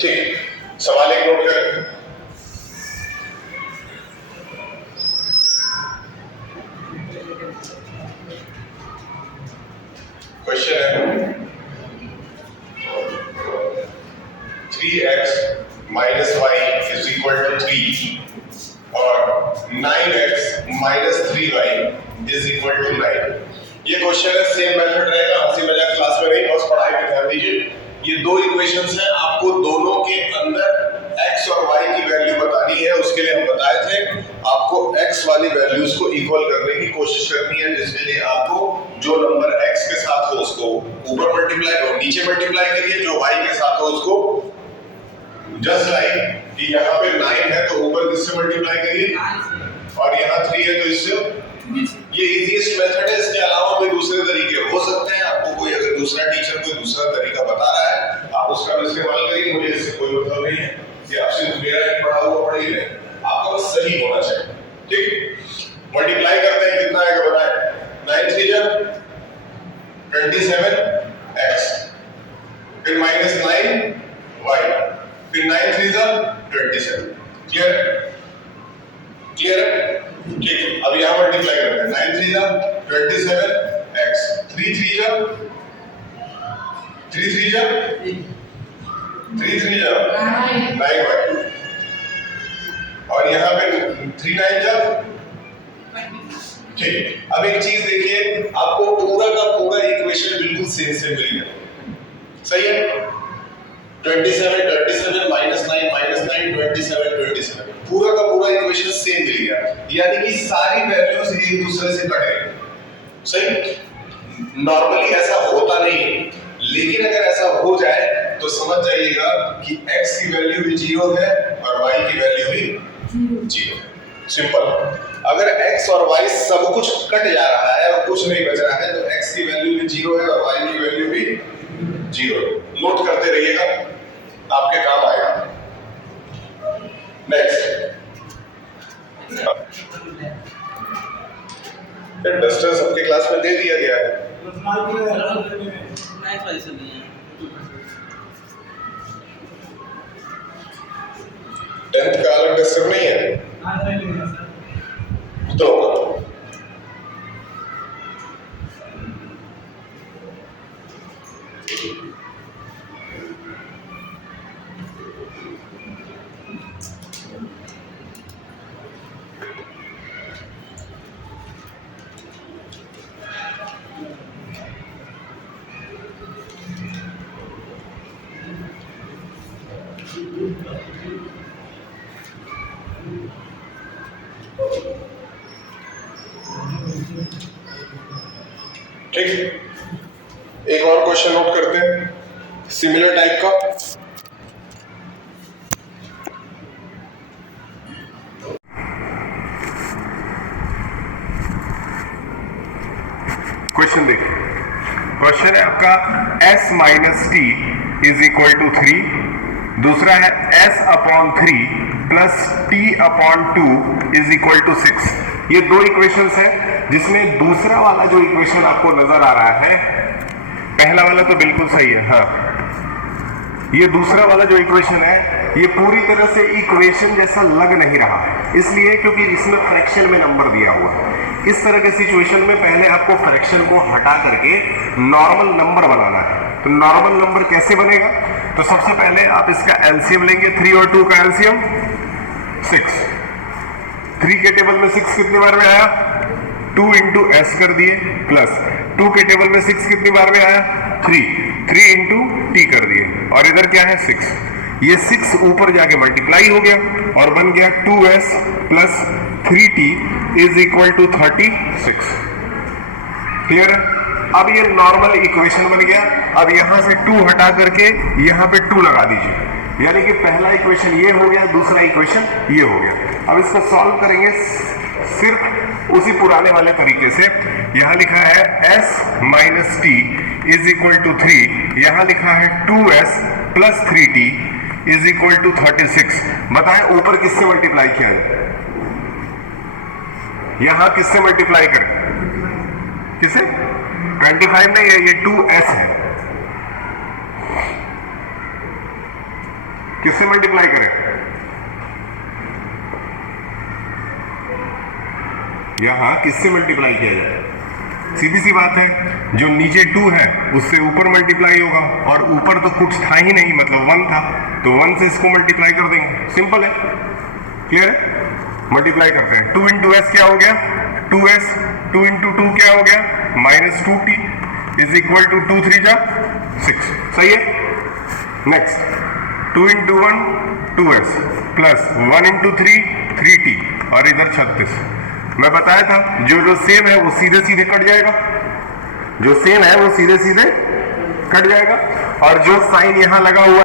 ठीक, सवाल एक नोट करें। क्वेश्चन है 3x minus y is equal to 3 और 9x minus 3y is equal to 9। ये क्वेश्चन है, सेम मेथड रहेगा, हंसी मजाक क्लास में नहीं, बस पढ़ाई पे ध्यान दीजिए। ये दो इक्वेशंस हैं, आपको दोनों के अंदर x और y की वैल्यू बतानी है। उसके लिए हम बताए थे आपको x वाली वैल्यूज को इक्वल करने की कोशिश करनी है, जिसके लिए आपको जो नंबर x के साथ हो उसको ऊपर मल्टीप्लाई और नीचे मल्टीप्लाई करिए, जो y के साथ हो उसको जस्ट लाइक कि यहाँ पे 9 है तो ऊपर किससे मल्टीप्लाई करिए और यहाँ 3 है तो इससे। ये इजीएस्ट मेथड है, इसके अलावा भी दूसरे तरीके हो सकते हैं। आपको कोई अगर दूसरा टीचर कोई दूसरा तरीका बता रहा है आप उसका भी इस्तेमाल करिए, मुझे इससे कोई मतलब नहीं है कि आप सिर्फ मेरा ही पढ़ा हुआ पढ़ ही रहे, आपका बस सही होना चाहिए। ठीक, मल्टीप्लाई करते हैं, कितना आएगा बताएं। 9 3 जा 27x, फिर -9y, फिर 9 3 जा 27। क्लियर है? क्लियर है? ठीक, अब यहाँ मल्टीप्लाई करते हैं। 9 3 जा 27x, 3 3 जा 3 3 जा 9y, और यहाँ पे 3 9 जा। ठीक, अब एक चीज देखिए, आपको पूरा का पूरा इक्वेशन बिल्कुल सेम से मिल गया, सही है। 27 27 -9 -9 27 27 पूरा का पूरा इक्वेशन सेम मिल गया, यानी कि सारी वैल्यूज एक दूसरे से कट गई। सही, नॉर्मली ऐसा होता नहीं है, लेकिन अगर ऐसा हो जाए तो समझ जाइएगा कि x की वैल्यू भी 0 है और y की वैल्यू भी 0 है। सिंपल। अगर x और y सब कुछ कट जा रहा है और कुछ नहीं बच रहा है तो x की वैल्यू भी 0 है और y की वैल्यू भी 0 है। नोट करते रहिएगा, आपके काम आएगा। नेक्स्ट, डस्टर सबके क्लास में दे दिया गया है। 10th का अलग डस्टर नहीं है तो ठीक, एक और क्वेश्चन नोट करते हैं सिमिलर टाइप का। क्वेश्चन देखिए, क्वेश्चन है आपका s minus t is equal to 3, दूसरा है s upon 3 plus t upon 2 is equal to 6। ये दो इक्वेशंस हैं, जिसमें दूसरा वाला जो इक्वेशन आपको नजर आ रहा है, पहला वाला तो बिल्कुल सही है, हाँ, ये दूसरा वाला जो इक्वेशन है ये पूरी तरह से इक्वेशन जैसा लग नहीं रहा, इसलिए क्योंकि इसमें फ्रैक्शन में नंबर दिया हुआ है। इस तरह के सिचुएशन में पहले आपको फ्रैक्शन को हटा करके नॉर्मल नंबर बनाना है। तो नॉर्मल नंबर कैसे बनेगा? तो सबसे पहले आप इसका एलसीएम लेंगे, 3 और 2 का एलसीएम 6। 3 के टेबल में 6 कितनी बार में आया? 2 इंटू एस कर दिए, प्लस 2 के टेबल में 6 कितनी बार में आया? 3 इंटू टी कर दिए, और इधर क्या है? 6। ये 6 ऊपर जाके मल्टीप्लाई हो गया और बन गया 2s plus 3t is equal to 36। Clear है? अब ये नॉर्मल इक्वेशन बन गया। अब यहां से 2 हटा करके यहां पे 2 लगा दीजिए, यानी कि पहला इक्वेशन ये हो गया, दूसरा इक्वेशन ये हो गया। अब इसको सॉल्व करेंगे सिर्फ उसी पुराने वाले तरीके से। यहां लिखा है s minus t is equal to 3, यहां लिखा है 2s plus 3t is equal to 36। बताएं ऊपर किससे मल्टीप्लाई किया जाए? यहां किससे मल्टीप्लाई करें? किसे? 25 नहीं है, ये 2s है। किससे मल्टीप्लाई करें? यहां किससे मल्टीप्लाई किया जाए? सीधी सी बात है, जो नीचे 2 है उससे ऊपर मल्टीप्लाई होगा, और ऊपर तो कुछ था ही नहीं, मतलब 1 था, तो 1 से इसको मल्टीप्लाई कर देंगे। सिंपल है, क्लियर है? मल्टीप्लाई करते हैं। 2 इंटू एस क्या हो गया? 2s। 2 इंटू 2 क्या हो गया? -2t इज इक्वल टू 2 3 जा 6। सही है। नेक्स्ट 2 इंटू 1 2s प्लस 1 इंटू 3 3t, और इधर 36। मैं बताया था जो जो सेम है वो सीधे सीधे कट जाएगा, जो सेम है वो सीधे सीधे कट जाएगा, और जो साइन यहां लगा हुआ